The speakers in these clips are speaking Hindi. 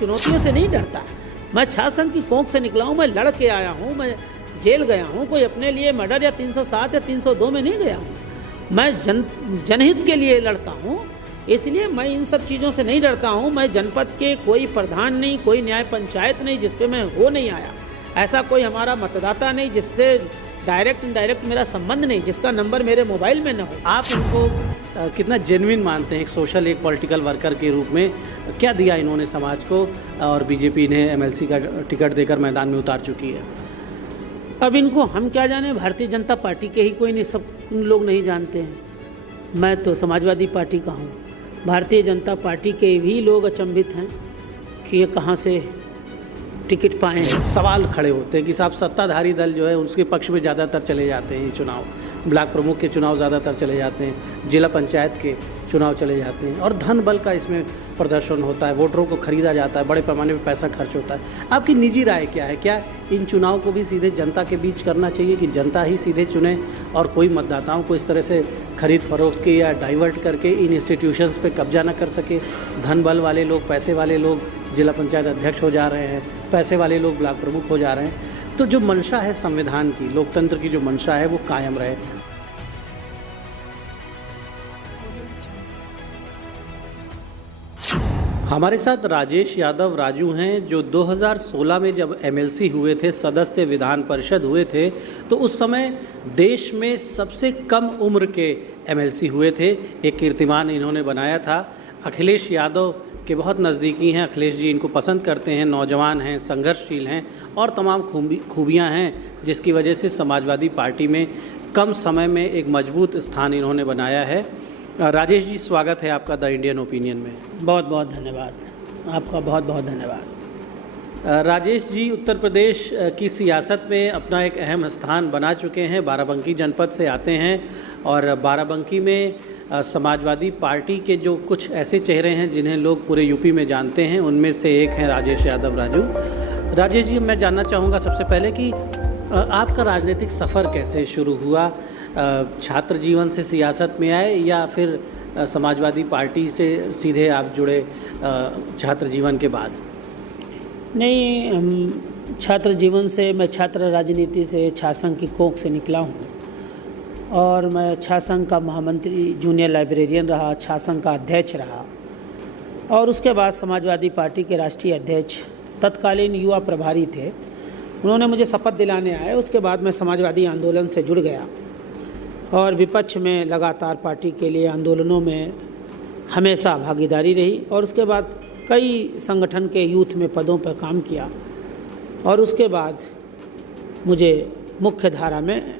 चुनौतियों से नहीं डरता। मैं छात्र संघ की कोख से निकला हूँ, मैं लड़ के आया हूँ, मैं जेल गया हूँ, कोई अपने लिए मर्डर या 307 या 302 में नहीं गया हूँ। मैं जनहित के लिए लड़ता हूँ, इसलिए मैं इन सब चीज़ों से नहीं डरता हूँ। मैं जनपद के कोई प्रधान नहीं, कोई न्याय पंचायत नहीं जिस पे मैं हो नहीं आया, ऐसा कोई हमारा मतदाता नहीं जिससे डायरेक्ट इनडायरेक्ट मेरा संबंध नहीं, जिसका नंबर मेरे मोबाइल में न हो। आप इनको कितना जेन्युइन मानते हैं एक सोशल, एक पॉलिटिकल वर्कर के रूप में? क्या दिया इन्होंने समाज को, और बीजेपी ने एमएलसी का टिकट देकर मैदान में उतार चुकी है? अब इनको हम क्या जाने, भारतीय जनता पार्टी के ही कोई नहीं, सब लोग नहीं जानते हैं। मैं तो समाजवादी पार्टी का हूँ। भारतीय जनता पार्टी के भी लोग अचंभित हैं कि ये कहाँ से टिकट पाए हैं। सवाल खड़े होते हैं कि साहब सत्ताधारी दल जो है उसके पक्ष में ज़्यादातर चले जाते हैं, ये चुनाव, ब्लॉक प्रमुख के चुनाव ज़्यादातर चले जाते हैं, जिला पंचायत के चुनाव चले जाते हैं, और धन बल का इसमें प्रदर्शन होता है, वोटरों को खरीदा जाता है, बड़े पैमाने पर पैसा खर्च होता है। आपकी निजी राय क्या है? क्या इन चुनाव को भी सीधे जनता के बीच करना चाहिए कि जनता ही सीधे चुने और कोई मतदाताओं को इस तरह से खरीद फरोख्त के या डाइवर्ट करके इन इंस्टीट्यूशंस पे कब्जा ना कर सके? धन बल वाले लोग, पैसे वाले लोग जिला पंचायत अध्यक्ष हो जा रहे हैं, पैसे वाले लोग ब्लॉक प्रमुख हो जा रहे हैं। तो जो मंशा है संविधान की, लोकतंत्र की जो मंशा है वो कायम रहे। हमारे साथ राजेश यादव राजू हैं, जो 2016 में जब एमएलसी हुए थे, सदस्य विधान परिषद हुए थे, तो उस समय देश में सबसे कम उम्र के एमएलसी हुए थे। एक कीर्तिमान इन्होंने बनाया था। अखिलेश यादव के बहुत नज़दीकी हैं। अखिलेश जी इनको पसंद करते हैं, नौजवान हैं, संघर्षशील हैं और तमाम खूबियाँ हैं, जिसकी वजह से समाजवादी पार्टी में कम समय में एक मजबूत स्थान इन्होंने बनाया है। राजेश जी, स्वागत है आपका द इंडियन ओपिनियन में। बहुत बहुत धन्यवाद, आपका बहुत बहुत धन्यवाद। राजेश जी उत्तर प्रदेश की सियासत में अपना एक अहम स्थान बना चुके हैं। बाराबंकी जनपद से आते हैं और बाराबंकी में समाजवादी पार्टी के जो कुछ ऐसे चेहरे हैं जिन्हें लोग पूरे यूपी में जानते हैं, उनमें से एक हैं राजेश यादव राजू। राजेश जी, मैं जानना चाहूँगा सबसे पहले कि आपका राजनीतिक सफ़र कैसे शुरू हुआ? छात्र जीवन से सियासत में आए या फिर समाजवादी पार्टी से सीधे आप जुड़े छात्र जीवन के बाद? नहीं, हम छात्र जीवन से, मैं छात्र राजनीति से, छात्र संघ की कोख से निकला हूँ और मैं छात्र संघ का महामंत्री, जूनियर लाइब्रेरियन रहा, छात्र संघ का अध्यक्ष रहा और उसके बाद समाजवादी पार्टी के राष्ट्रीय अध्यक्ष, तत्कालीन युवा प्रभारी थे, उन्होंने मुझे शपथ दिलाने आए। उसके बाद मैं समाजवादी आंदोलन से जुड़ गया और विपक्ष में लगातार पार्टी के लिए आंदोलनों में हमेशा भागीदारी रही और उसके बाद कई संगठन के यूथ में पदों पर काम किया और उसके बाद मुझे मुख्य धारा में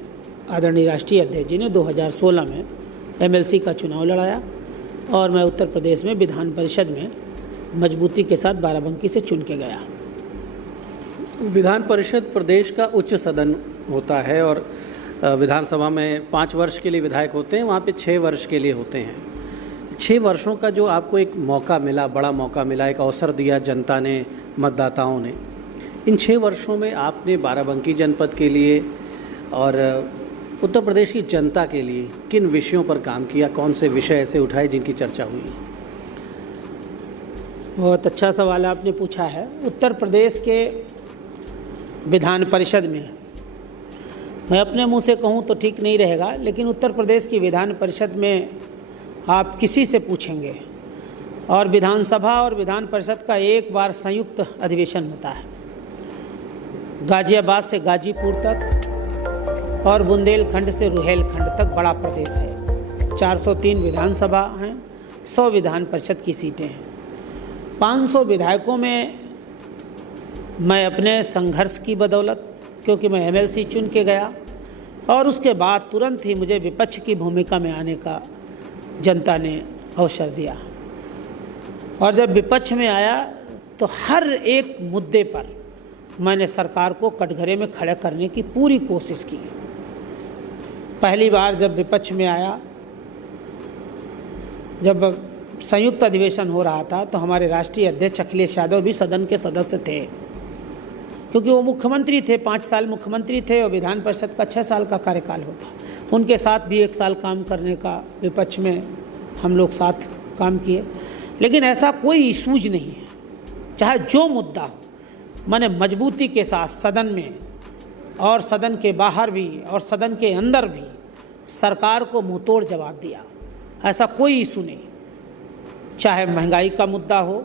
आदरणीय राष्ट्रीय अध्यक्ष जी ने 2016 में एमएलसी का चुनाव लड़ाया और मैं उत्तर प्रदेश में विधान परिषद में मजबूती के साथ बाराबंकी से चुन के गया। विधान परिषद प्रदेश का उच्च सदन होता है और विधानसभा में 5 वर्ष के लिए विधायक होते हैं, वहाँ पे 6 वर्ष के लिए होते हैं। 6 वर्षों का जो आपको एक मौका मिला, बड़ा मौका मिला, एक अवसर दिया जनता ने, मतदाताओं ने, इन 6 वर्षों में आपने बाराबंकी जनपद के लिए और उत्तर प्रदेश की जनता के लिए किन विषयों पर काम किया? कौन से विषय ऐसे उठाए जिनकी चर्चा हुई? बहुत अच्छा सवाल आपने पूछा है। उत्तर प्रदेश के विधान परिषद में, मैं अपने मुंह से कहूं तो ठीक नहीं रहेगा, लेकिन उत्तर प्रदेश की विधान परिषद में आप किसी से पूछेंगे और विधानसभा और विधान परिषद का एक बार संयुक्त अधिवेशन होता है। गाजियाबाद से गाजीपुर तक और बुंदेलखंड से रुहेलखंड तक बड़ा प्रदेश है। 403 विधानसभा हैं, 100 विधान परिषद की सीटें हैं। 500 विधायकों में मैं अपने संघर्ष की बदौलत, क्योंकि मैं एमएलसी चुन के गया और उसके बाद तुरंत ही मुझे विपक्ष की भूमिका में आने का जनता ने अवसर दिया और जब विपक्ष में आया तो हर एक मुद्दे पर मैंने सरकार को कटघरे में खड़े करने की पूरी कोशिश की। पहली बार जब विपक्ष में आया, जब संयुक्त अधिवेशन हो रहा था, तो हमारे राष्ट्रीय अध्यक्ष अखिलेश यादव भी सदन के सदस्य थे, क्योंकि वो मुख्यमंत्री थे, 5 साल मुख्यमंत्री थे और विधान परिषद का 6 साल का कार्यकाल होता। उनके साथ भी 1 साल काम करने का विपक्ष में हम लोग साथ काम किए, लेकिन ऐसा कोई सूझ नहीं है चाहे जो मुद्दा हो, मैंने मजबूती के साथ सदन में और सदन के बाहर भी और सदन के अंदर भी सरकार को मुंहतोड़ जवाब दिया। ऐसा कोई इशू नहीं, चाहे महंगाई का मुद्दा हो,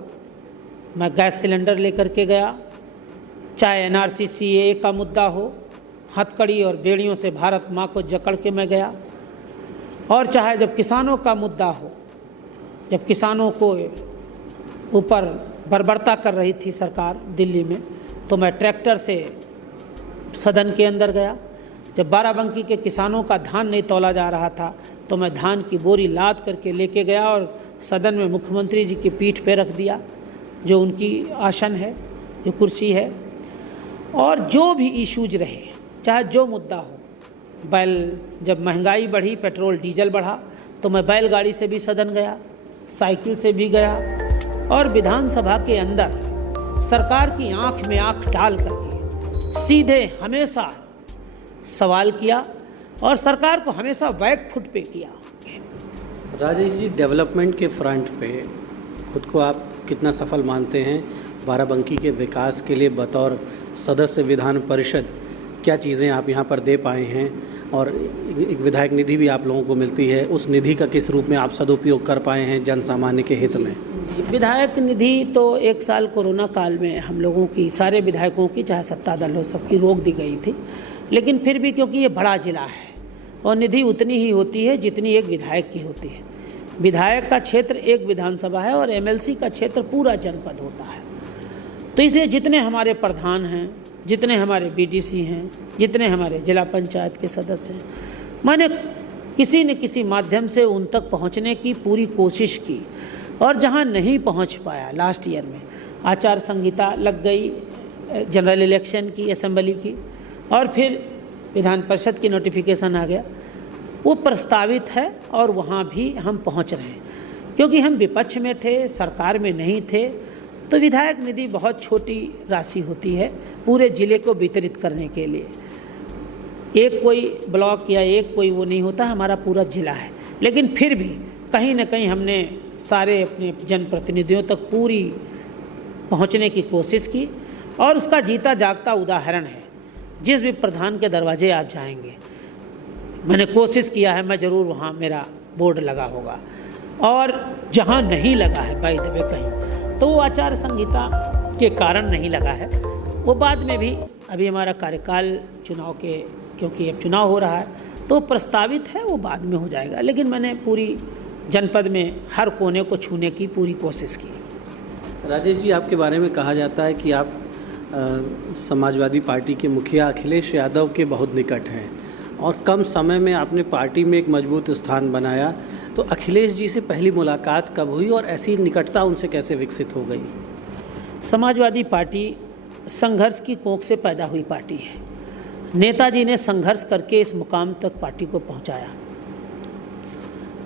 मैं गैस सिलेंडर लेकर के गया, चाहे NRC CAA का मुद्दा हो, हथकड़ी और बेड़ियों से भारत माँ को जकड़ के मैं गया, और चाहे जब किसानों का मुद्दा हो, जब किसानों को ऊपर बर्बरता कर रही थी सरकार दिल्ली में, तो मैं ट्रैक्टर से सदन के अंदर गया। जब बाराबंकी के किसानों का धान नहीं तौला जा रहा था तो मैं धान की बोरी लाद करके लेके गया और सदन में मुख्यमंत्री जी की पीठ पे रख दिया, जो उनकी आसन है, जो कुर्सी है। और जो भी इश्यूज रहे, चाहे जो मुद्दा हो, जब महंगाई बढ़ी, पेट्रोल डीजल बढ़ा, तो मैं बैलगाड़ी से भी सदन गया, साइकिल से भी गया, और विधानसभा के अंदर सरकार की आंख में आंख डाल करके सीधे हमेशा सवाल किया और सरकार को हमेशा बैक फुट पे किया। राजेश जी, डेवलपमेंट के फ्रंट पे खुद को आप कितना सफल मानते हैं? बाराबंकी के विकास के लिए बतौर सदस्य विधान परिषद क्या चीज़ें आप यहाँ पर दे पाए हैं, और एक विधायक निधि भी आप लोगों को मिलती है, उस निधि का किस रूप में आप सदुपयोग कर पाए हैं जन सामान्य के हित में? जी, विधायक निधि तो एक साल कोरोना काल में हम लोगों की, सारे विधायकों की, चाहे सत्ता दल हो, सबकी रोक दी गई थी। लेकिन फिर भी क्योंकि ये बड़ा जिला है और निधि उतनी ही होती है जितनी एक विधायक की होती है। विधायक का क्षेत्र एक विधानसभा है और MLC का क्षेत्र पूरा जनपद होता है। तो इसलिए जितने हमारे प्रधान हैं, जितने हमारे BDC हैं, जितने हमारे जिला पंचायत के सदस्य हैं, मैंने किसी न किसी माध्यम से उन तक पहुंचने की पूरी कोशिश की। और जहां नहीं पहुंच पाया, लास्ट ईयर में आचार संहिता लग गई जनरल इलेक्शन की, असेंबली की, और फिर विधान परिषद की नोटिफिकेशन आ गया, वो प्रस्तावित है और वहाँ भी हम पहुँच रहे हैं। क्योंकि हम विपक्ष में थे, सरकार में नहीं थे, तो विधायक निधि बहुत छोटी राशि होती है पूरे ज़िले को वितरित करने के लिए। एक कोई ब्लॉक या एक कोई वो नहीं होता, हमारा पूरा ज़िला है। लेकिन फिर भी कहीं ना कहीं हमने सारे अपने जनप्रतिनिधियों तक पूरी पहुंचने की कोशिश की, और उसका जीता जागता उदाहरण है। जिस भी प्रधान के दरवाजे आप जाएंगे, मैंने कोशिश किया है, मैं ज़रूर वहाँ मेरा बोर्ड लगा होगा, और जहाँ नहीं लगा है बाय द वे कहीं, तो वो आचार संहिता के कारण नहीं लगा है। वो बाद में भी, अभी हमारा कार्यकाल चुनाव के, क्योंकि अब चुनाव हो रहा है तो प्रस्तावित है, वो बाद में हो जाएगा। लेकिन मैंने पूरी जनपद में हर कोने को छूने की पूरी कोशिश की। राजेश जी, आपके बारे में कहा जाता है कि आप समाजवादी पार्टी के मुखिया अखिलेश यादव के बहुत निकट हैं और कम समय में आपने पार्टी में एक मजबूत स्थान बनाया। तो अखिलेश जी से पहली मुलाकात कब हुई और ऐसी निकटता उनसे कैसे विकसित हो गई? समाजवादी पार्टी संघर्ष की कोख से पैदा हुई पार्टी है। नेताजी ने संघर्ष करके इस मुकाम तक पार्टी को पहुंचाया।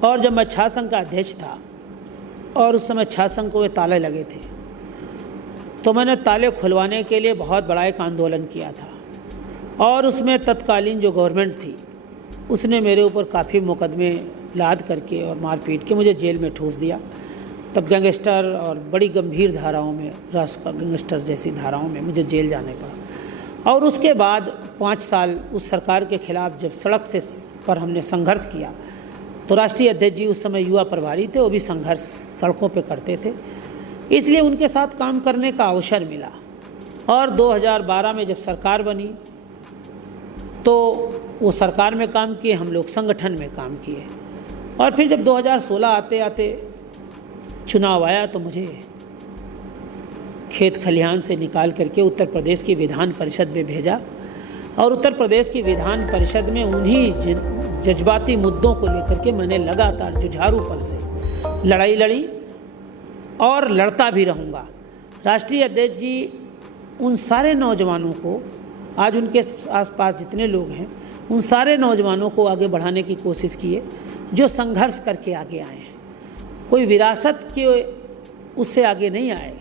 और जब मैं छात्र संघ का अध्यक्ष था और उस समय छात्र संघ को वे ताले लगे थे, तो मैंने ताले खुलवाने के लिए बहुत बड़ा एक आंदोलन किया था। और उसमें तत्कालीन जो गवर्नमेंट थी उसने मेरे ऊपर काफ़ी मुकदमे लाद करके और मारपीट के मुझे जेल में ठूस दिया। तब गैंगस्टर और बड़ी गंभीर धाराओं में, राष्ट्र गैंगस्टर जैसी धाराओं में मुझे जेल जाने पड़ा। और उसके बाद 5 साल उस सरकार के खिलाफ जब सड़क से पर हमने संघर्ष किया, तो राष्ट्रीय अध्यक्ष जी उस समय युवा प्रभारी थे, वो भी संघर्ष सड़कों पे करते थे, इसलिए उनके साथ काम करने का अवसर मिला। और 2012 में जब सरकार बनी तो वो सरकार में काम किए, हम लोग संगठन में काम किए। और फिर जब 2016 आते आते चुनाव आया तो मुझे खेत खलिहान से निकाल करके उत्तर प्रदेश की विधान परिषद में भेजा। और उत्तर प्रदेश की विधान परिषद में उन्हीं जज्बाती मुद्दों को लेकर के मैंने लगातार जुझारूपन से लड़ाई लड़ी और लड़ता भी रहूँगा। राष्ट्रीय अध्यक्ष जी उन सारे नौजवानों को, आज उनके आसपास जितने लोग हैं, उन सारे नौजवानों को आगे बढ़ाने की कोशिश किए जो संघर्ष करके आगे आए हैं। कोई विरासत के उससे आगे नहीं आए,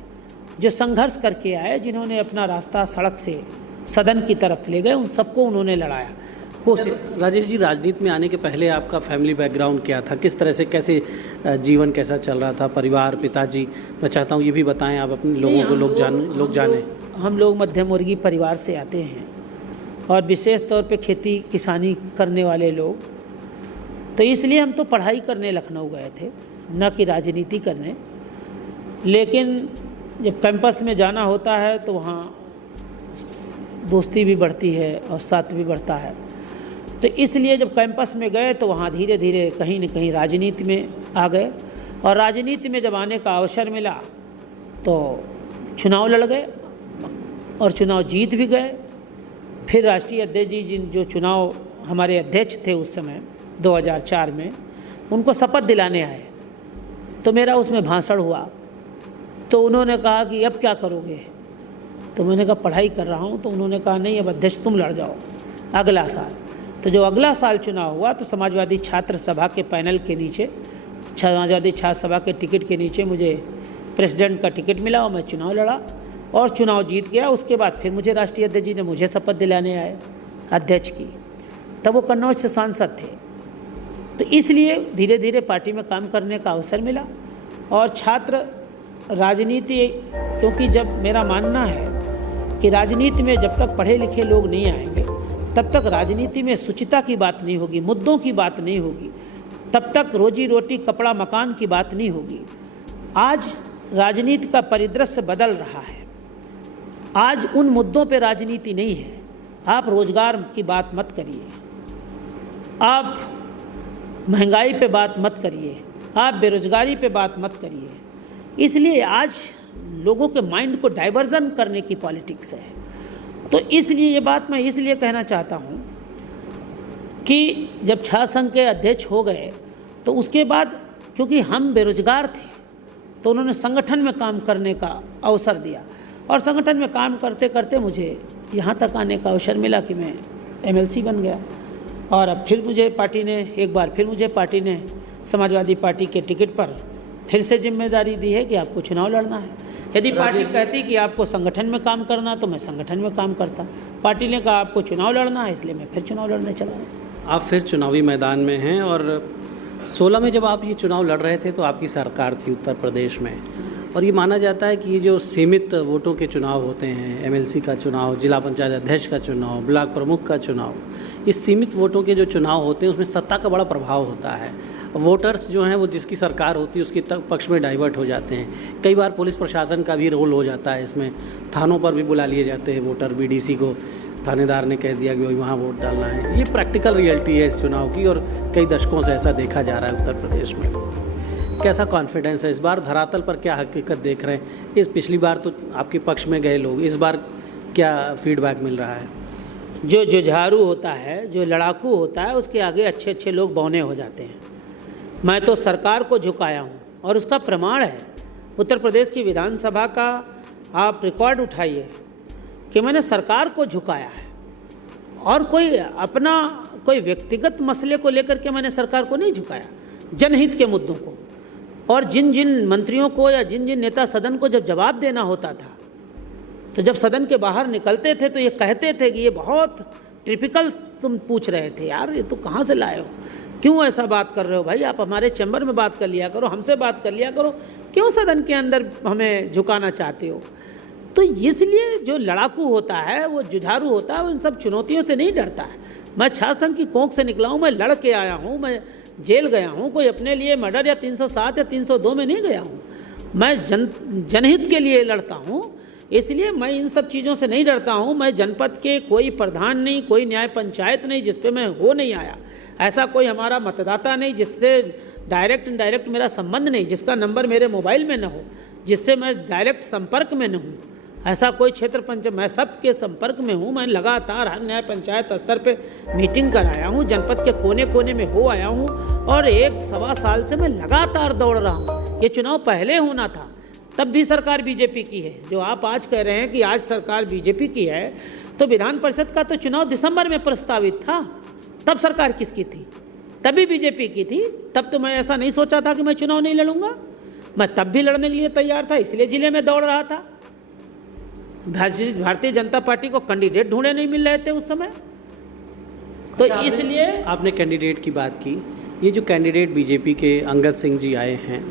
जो संघर्ष करके आए, जिन्होंने अपना रास्ता सड़क से सदन की तरफ ले गए, उन सबको उन्होंने लड़ाया। कोशिश। राजेश जी, राजनीति में आने के पहले आपका फैमिली बैकग्राउंड क्या था? किस तरह से, कैसे जीवन कैसा चल रहा था? परिवार, पिताजी, मैं चाहता हूँ ये भी बताएं आप अपने लोगों को, लोग जाने। हम लोग मध्यम वर्गीय परिवार से आते हैं और विशेष तौर पे खेती किसानी करने वाले लोग, तो इसलिए हम तो पढ़ाई करने लखनऊ गए थे, न कि राजनीति करने। लेकिन जब कैंपस में जाना होता है तो वहाँ दोस्ती भी बढ़ती है और साथ भी बढ़ता है, तो इसलिए जब कैंपस में गए तो वहाँ धीरे धीरे कहीं न कहीं राजनीति में आ गए। और राजनीति में जब आने का अवसर मिला तो चुनाव लड़ गए और चुनाव जीत भी गए। फिर राष्ट्रीय अध्यक्ष जी जो चुनाव हमारे अध्यक्ष थे उस समय 2004 में, उनको शपथ दिलाने आए, तो मेरा उसमें भाषण हुआ। तो उन्होंने कहा कि अब क्या करोगे? तो मैंने कहा पढ़ाई कर रहा हूँ। तो उन्होंने कहा नहीं, अब अध्यक्ष तुम लड़ जाओ अगला साल। तो जो अगला साल चुनाव हुआ तो समाजवादी छात्र सभा के पैनल के नीचे, समाजवादी छात्र सभा के टिकट के नीचे मुझे प्रेसिडेंट का टिकट मिला और मैं चुनाव लड़ा और चुनाव जीत गया। उसके बाद फिर मुझे राष्ट्रीय अध्यक्ष जी ने मुझे शपथ दिलाने आए अध्यक्ष की। तब वो कन्नौज से सांसद थे, तो इसलिए धीरे धीरे पार्टी में काम करने का अवसर मिला। और छात्र राजनीति, क्योंकि जब मेरा मानना है कि राजनीति में जब तक पढ़े लिखे लोग नहीं आएंगे तब तक राजनीति में शुचिता की बात नहीं होगी, मुद्दों की बात नहीं होगी, तब तक रोजी रोटी कपड़ा मकान की बात नहीं होगी। आज राजनीति का परिदृश्य बदल रहा है। आज उन मुद्दों पे राजनीति नहीं है। आप रोजगार की बात मत करिए, आप महंगाई पे बात मत करिए, आप बेरोजगारी पे बात मत करिए। इसलिए आज लोगों के माइंड को डाइवर्जन करने की पॉलिटिक्स है। तो इसलिए ये बात मैं इसलिए कहना चाहता हूँ कि जब छात्र संघ के अध्यक्ष हो गए तो उसके बाद क्योंकि हम बेरोजगार थे तो उन्होंने संगठन में काम करने का अवसर दिया और संगठन में काम करते करते मुझे यहाँ तक आने का अवसर मिला कि मैं एमएलसी बन गया। और अब फिर मुझे पार्टी ने एक बार फिर मुझे पार्टी ने समाजवादी पार्टी के टिकट पर फिर से जिम्मेदारी दी है कि आपको चुनाव लड़ना है। यदि पार्टी कहती कि आपको संगठन में काम करना तो मैं संगठन में काम करता। पार्टी ने कहा आपको चुनाव लड़ना है, इसलिए मैं फिर चुनाव लड़ने चला गया। आप फिर चुनावी मैदान में हैं और 16 में जब आप ये चुनाव लड़ रहे थे तो आपकी सरकार थी उत्तर प्रदेश में, और ये माना जाता है कि ये जो सीमित वोटों के चुनाव होते हैं, एमएलसी का चुनाव, जिला पंचायत अध्यक्ष का चुनाव, ब्लॉक प्रमुख का चुनाव, ये सीमित वोटों के जो चुनाव होते हैं उसमें सत्ता का बड़ा प्रभाव होता है। वोटर्स जो हैं वो जिसकी सरकार होती है उसके पक्ष में डाइवर्ट हो जाते हैं। कई बार पुलिस प्रशासन का भी रोल हो जाता है इसमें, थानों पर भी बुला लिए जाते हैं वोटर। बीडीसी को थानेदार ने कह दिया कि भाई वहाँ वोट डालना है। ये प्रैक्टिकल रियलिटी है इस चुनाव की और कई दशकों से ऐसा देखा जा रहा है उत्तर प्रदेश में। कैसा कॉन्फिडेंस है इस बार? धरातल पर क्या हकीकत देख रहे हैं? इस पिछली बार तो आपके पक्ष में गए लोग, इस बार क्या फीडबैक मिल रहा है? जो जुझारू होता है, जो लड़ाकू होता है, उसके आगे अच्छे अच्छे लोग बौने हो जाते हैं। मैं तो सरकार को झुकाया हूँ और उसका प्रमाण है उत्तर प्रदेश की विधानसभा का। आप रिकॉर्ड उठाइए कि मैंने सरकार को झुकाया है और कोई व्यक्तिगत मसले को लेकर के मैंने सरकार को नहीं झुकाया, जनहित के मुद्दों को। और जिन जिन मंत्रियों को या जिन जिन नेता सदन को जब जवाब देना होता था तो जब सदन के बाहर निकलते थे तो ये कहते थे कि ये बहुत टिपिकल तुम पूछ रहे थे यार, ये तो कहाँ से लाए हो, क्यों ऐसा बात कर रहे हो भाई, आप हमारे चैम्बर में बात कर लिया करो, हमसे बात कर लिया करो, क्यों सदन के अंदर हमें झुकाना चाहते हो। तो इसलिए जो लड़ाकू होता है, वो जुझारू होता है, वो इन सब चुनौतियों से नहीं डरता है। मैं छात्र संघ की कोख से निकला हूँ, मैं लड़ के आया हूँ, मैं जेल गया हूँ, कोई अपने लिए मर्डर या 307 या 302 में नहीं गया हूँ। मैं जनहित के लिए लड़ता हूँ, इसलिए मैं इन सब चीज़ों से नहीं डरता हूँ। मैं जनपद के कोई प्रधान नहीं, कोई न्याय पंचायत नहीं जिस पे मैं हो नहीं आया, ऐसा कोई हमारा मतदाता नहीं जिससे डायरेक्ट इनडायरेक्ट मेरा संबंध नहीं, जिसका नंबर मेरे मोबाइल में न हो, जिससे मैं डायरेक्ट संपर्क में न हूँ, ऐसा कोई क्षेत्र पंचायत, मैं सबके संपर्क में हूँ। मैं लगातार हर न्याय पंचायत स्तर पे मीटिंग कराया हूँ, जनपद के कोने कोने में हो आया हूँ और 1-1.25 साल से मैं लगातार दौड़ रहा हूँ। ये चुनाव पहले होना था, तब भी सरकार बीजेपी की है। जो आप आज कह रहे हैं कि आज सरकार बीजेपी की है, तो विधान परिषद का तो चुनाव दिसंबर में प्रस्तावित था, तब सरकार किसकी थी? तभी बीजेपी की थी। तब तो मैं ऐसा नहीं सोचा था कि मैं चुनाव नहीं लड़ूंगा, मैं तब भी लड़ने के लिए तैयार था, इसलिए जिले में दौड़ रहा था। भारतीय जनता पार्टी को कैंडिडेट ढूंढे नहीं मिल रहे थे उस समय। तो इसलिए आपने कैंडिडेट की बात की, ये जो कैंडिडेट बीजेपी के अंगद सिंह जी आए हैं,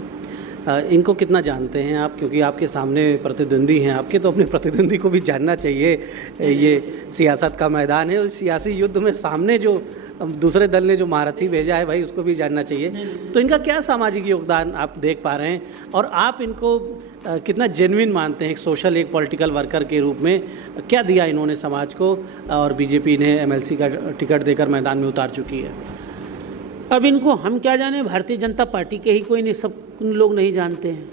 इनको कितना जानते हैं आप? क्योंकि आपके सामने प्रतिद्वंदी हैं आपके, तो अपने प्रतिद्वंदी को भी जानना चाहिए। ये सियासत का मैदान है और सियासी युद्ध में सामने जो दूसरे दल ने जो महारथी भेजा है भाई, उसको भी जानना चाहिए। तो इनका क्या सामाजिक योगदान आप देख पा रहे हैं और आप इनको कितना जेन्युइन मानते हैं? एक सोशल, एक पॉलिटिकल वर्कर के रूप में क्या दिया इन्होंने समाज को, और बीजेपी ने एमएलसी का टिकट देकर मैदान में उतार चुकी है। अब इनको हम क्या जाने, भारतीय जनता पार्टी के ही कोई नहीं, सब लोग नहीं जानते हैं।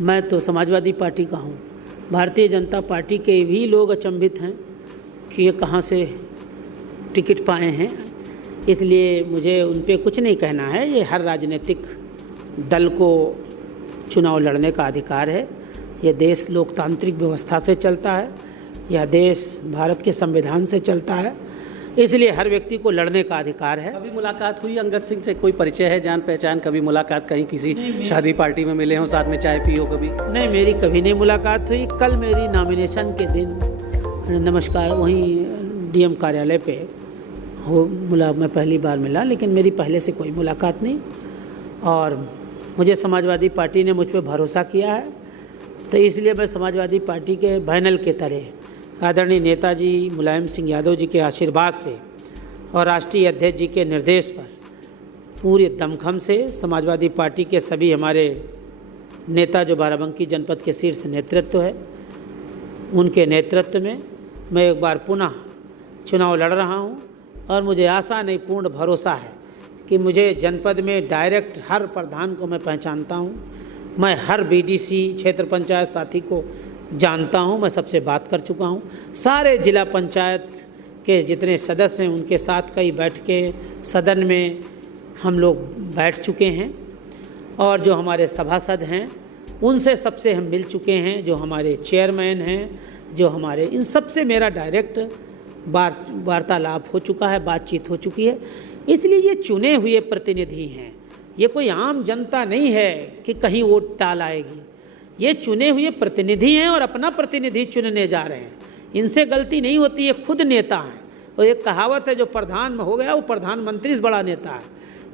मैं तो समाजवादी पार्टी का हूँ, भारतीय जनता पार्टी के भी लोग अचंभित हैं कि ये कहाँ से टिकट पाए हैं। इसलिए मुझे उन पे कुछ नहीं कहना है। ये हर राजनीतिक दल को चुनाव लड़ने का अधिकार है। ये देश लोकतांत्रिक व्यवस्था से चलता है, यह देश भारत के संविधान से चलता है, इसलिए हर व्यक्ति को लड़ने का अधिकार है। कभी मुलाकात हुई अंगद सिंह से? कोई परिचय है, जान पहचान? कभी मुलाकात कहीं किसी शादी पार्टी में मिले हो, साथ में चाय पी हो कभी? नहीं, मेरी कभी नहीं मुलाकात हुई। कल मेरी नॉमिनेशन के दिन नमस्कार वहीं डीएम कार्यालय पे मैं पहली बार मिला, लेकिन मेरी पहले से कोई मुलाकात नहीं। और मुझे समाजवादी पार्टी ने मुझ पर भरोसा किया है, तो इसलिए मैं समाजवादी पार्टी के पैनल के तरह आदरणीय नेताजी मुलायम सिंह यादव जी के आशीर्वाद से और राष्ट्रीय अध्यक्ष जी के निर्देश पर पूरे दमखम से समाजवादी पार्टी के सभी हमारे नेता जो बाराबंकी जनपद के शीर्ष नेतृत्व है, उनके नेतृत्व में मैं एक बार पुनः चुनाव लड़ रहा हूं। और मुझे आशा नहीं, पूर्ण भरोसा है कि मुझे जनपद में डायरेक्ट हर प्रधान को मैं पहचानता हूं, मैं हर बीडीसी क्षेत्र पंचायत साथी को जानता हूं, मैं सबसे बात कर चुका हूं। सारे जिला पंचायत के जितने सदस्य हैं उनके साथ कई बैठकें सदन में हम लोग बैठ चुके हैं, और जो हमारे सभासद हैं उनसे सबसे हम मिल चुके हैं, जो हमारे चेयरमैन हैं, जो हमारे, इन सब से मेरा डायरेक्ट वार्तालाप हो चुका है, बातचीत हो चुकी है। इसलिए ये चुने हुए प्रतिनिधि हैं, ये कोई आम जनता नहीं है कि कहीं वोट टाल आएगी। ये चुने हुए प्रतिनिधि हैं और अपना प्रतिनिधि चुनने जा रहे हैं। इनसे गलती नहीं होती, ये खुद नेता हैं। और एक कहावत है, जो प्रधान में हो गया वो प्रधानमंत्री से बड़ा नेता है।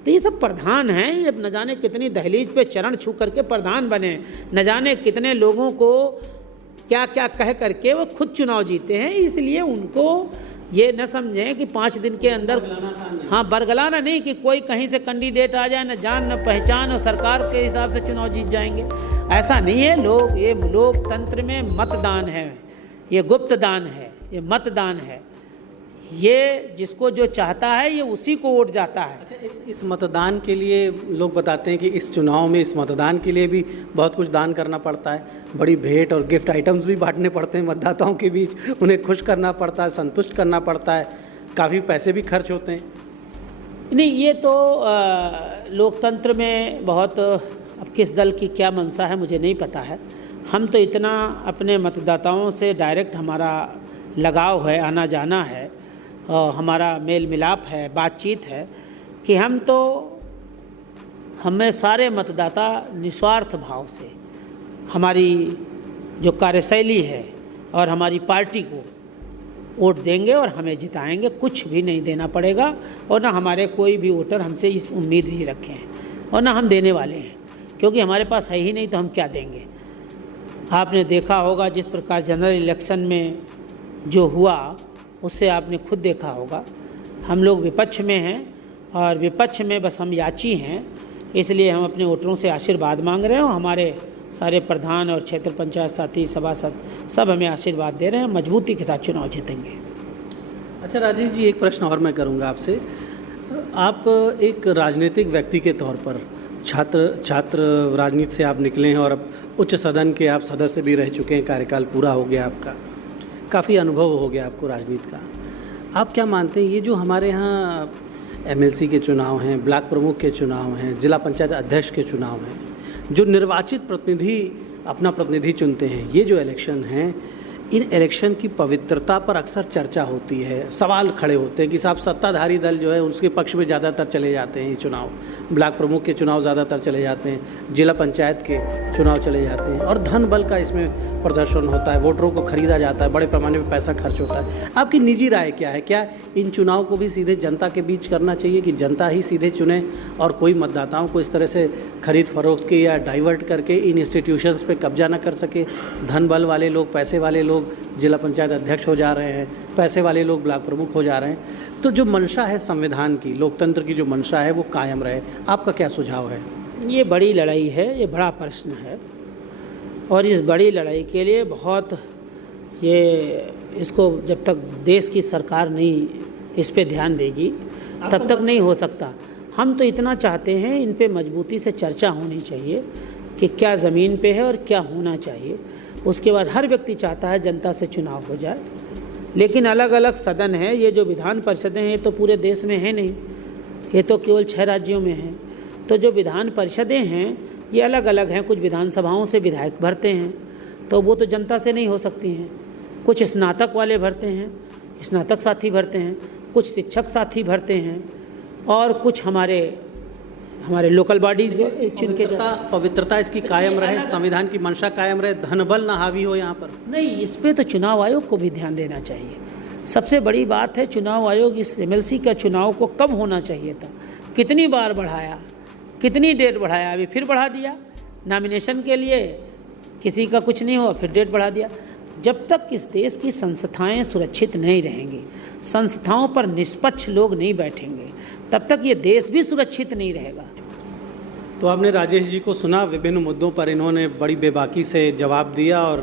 तो ये सब प्रधान हैं, ये न जाने कितनी दहलीज पे चरण छू करके प्रधान बने, न जाने कितने लोगों को क्या क्या कह करके वो खुद चुनाव जीते हैं। इसलिए उनको ये न समझें कि 5 दिन के अंदर, हाँ, बरगलाना नहीं कि कोई कहीं से कैंडिडेट आ जाए, न जान न पहचान, और सरकार के हिसाब से चुनाव जीत जाएंगे। ऐसा नहीं है। ये लोकतंत्र में मतदान है, ये गुप्त दान है, ये मतदान है। ये जिसको जो चाहता है ये उसी को वोट जाता है। अच्छा, इस मतदान के लिए लोग बताते हैं कि इस चुनाव में, इस मतदान के लिए भी बहुत कुछ दान करना पड़ता है, बड़ी भेंट और गिफ्ट आइटम्स भी बांटने पड़ते हैं मतदाताओं के बीच, उन्हें खुश करना पड़ता है, संतुष्ट करना पड़ता है, काफ़ी पैसे भी खर्च होते हैं। नहीं, ये तो लोकतंत्र में बहुत, अब किस दल की क्या मंशा है मुझे नहीं पता है। हम तो इतना अपने मतदाताओं से डायरेक्ट हमारा लगाव है, आना जाना है, हमारा मेल मिलाप है, बातचीत है, कि हमें सारे मतदाता निस्वार्थ भाव से हमारी जो कार्यशैली है और हमारी पार्टी को वोट देंगे और हमें जिताएंगे। कुछ भी नहीं देना पड़ेगा, और ना हमारे कोई भी वोटर हमसे इस उम्मीद नहीं रखे हैं, और ना हम देने वाले हैं, क्योंकि हमारे पास है ही नहीं तो हम क्या देंगे। आपने देखा होगा जिस प्रकार जनरल इलेक्शन में जो हुआ, उससे आपने खुद देखा होगा। हम लोग विपक्ष में हैं, और विपक्ष में बस हम याची हैं, इसलिए हम अपने वोटरों से आशीर्वाद मांग रहे हैं। हमारे सारे प्रधान और क्षेत्र पंचायत साथी, सभासद सब हमें आशीर्वाद दे रहे हैं, मजबूती के साथ चुनाव जीतेंगे। अच्छा राजेश जी, एक प्रश्न और मैं करूंगा आपसे। आप एक राजनीतिक व्यक्ति के तौर पर, छात्र राजनीति से आप निकले हैं और अब उच्च सदन के आप सदस्य भी रह चुके हैं, कार्यकाल पूरा हो गया आपका, काफ़ी अनुभव हो गया आपको राजनीति का। आप क्या मानते हैं, ये जो हमारे यहाँ एमएलसी के चुनाव हैं, ब्लॉक प्रमुख के चुनाव हैं, जिला पंचायत अध्यक्ष के चुनाव हैं, जो निर्वाचित प्रतिनिधि अपना प्रतिनिधि चुनते हैं, ये जो इलेक्शन हैं, इन इलेक्शन की पवित्रता पर अक्सर चर्चा होती है, सवाल खड़े होते हैं कि साहब सत्ताधारी दल जो है उसके पक्ष में ज़्यादातर चले जाते हैं ये चुनाव, ब्लॉक प्रमुख के चुनाव ज़्यादातर चले जाते हैं, जिला पंचायत के चुनाव चले जाते हैं और धन बल का इसमें प्रदर्शन होता है, वोटरों को खरीदा जाता है, बड़े पैमाने पर पैसा खर्च होता है। आपकी निजी राय क्या है? क्या इन चुनाव को भी सीधे जनता के बीच करना चाहिए कि जनता ही सीधे चुने और कोई मतदाताओं को इस तरह से खरीद फरोख्त के या डाइवर्ट करके इन इंस्टीट्यूशंस पे कब्जा ना कर सके? धन बल वाले लोग, पैसे वाले लोग जिला पंचायत अध्यक्ष हो जा रहे हैं, पैसे वाले लोग ब्लॉक प्रमुख हो जा रहे हैं। तो जो मंशा है संविधान की, लोकतंत्र की जो मंशा है वो कायम रहे, आपका क्या सुझाव है? ये बड़ी लड़ाई है, ये बड़ा प्रश्न है और इस बड़ी लड़ाई के लिए बहुत इसको जब तक देश की सरकार नहीं इस पे ध्यान देगी तब तक नहीं हो सकता। हम तो इतना चाहते हैं इन पे मजबूती से चर्चा होनी चाहिए कि क्या ज़मीन पे है और क्या होना चाहिए। उसके बाद हर व्यक्ति चाहता है जनता से चुनाव हो जाए, लेकिन अलग अलग सदन है। ये जो विधान परिषदें हैं ये तो पूरे देश में है नहीं, ये तो केवल 6 राज्यों में हैं। तो जो विधान परिषदें हैं ये अलग अलग हैं। कुछ विधानसभाओं से विधायक भरते हैं तो वो तो जनता से नहीं हो सकती हैं। कुछ स्नातक वाले भरते हैं, स्नातक साथी भरते हैं, कुछ शिक्षक साथी भरते हैं और कुछ हमारे लोकल बॉडीज चुन के पवित्रता इसकी कायम रहे, संविधान की मंशा कायम रहे, धनबल ना हावी हो यहाँ पर। नहीं, इस पे तो चुनाव आयोग को भी ध्यान देना चाहिए। सबसे बड़ी बात है चुनाव आयोग इस MLC का चुनाव को कब होना चाहिए था, कितनी बार बढ़ाया, कितनी डेट बढ़ाया, अभी फिर बढ़ा दिया। नॉमिनेशन के लिए किसी का कुछ नहीं हुआ, फिर डेट बढ़ा दिया। जब तक इस देश की संस्थाएं सुरक्षित नहीं रहेंगी, संस्थाओं पर निष्पक्ष लोग नहीं बैठेंगे, तब तक ये देश भी सुरक्षित नहीं रहेगा। तो आपने राजेश जी को सुना, विभिन्न मुद्दों पर इन्होंने बड़ी बेबाकी से जवाब दिया और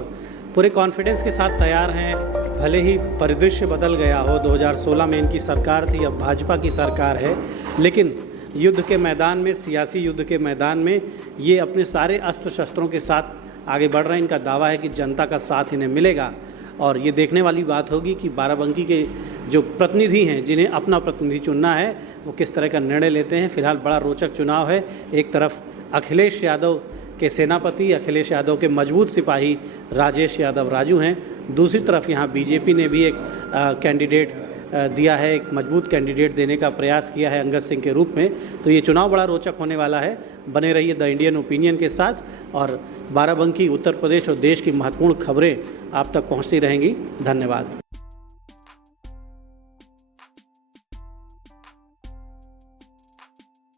पूरे कॉन्फिडेंस के साथ तैयार हैं। भले ही परिदृश्य बदल गया हो, 2016 में इनकी सरकार थी, अब भाजपा की सरकार है, लेकिन युद्ध के मैदान में, सियासी युद्ध के मैदान में ये अपने सारे अस्त्र शस्त्रों के साथ आगे बढ़ रहे हैं। इनका दावा है कि जनता का साथ इन्हें मिलेगा और ये देखने वाली बात होगी कि बाराबंकी के जो प्रतिनिधि हैं, जिन्हें अपना प्रतिनिधि चुनना है, वो किस तरह का निर्णय लेते हैं। फिलहाल बड़ा रोचक चुनाव है। एक तरफ अखिलेश यादव के सेनापति, अखिलेश यादव के मजबूत सिपाही राजेश यादव राजू हैं, दूसरी तरफ यहाँ बीजेपी ने भी एक कैंडिडेट दिया है, एक मजबूत कैंडिडेट देने का प्रयास किया है अंगद सिंह के रूप में। तो ये चुनाव बड़ा रोचक होने वाला है। बने रहिए द इंडियन ओपिनियन के साथ और बाराबंकी, उत्तर प्रदेश और देश की महत्वपूर्ण खबरें आप तक पहुंचती रहेंगी। धन्यवाद।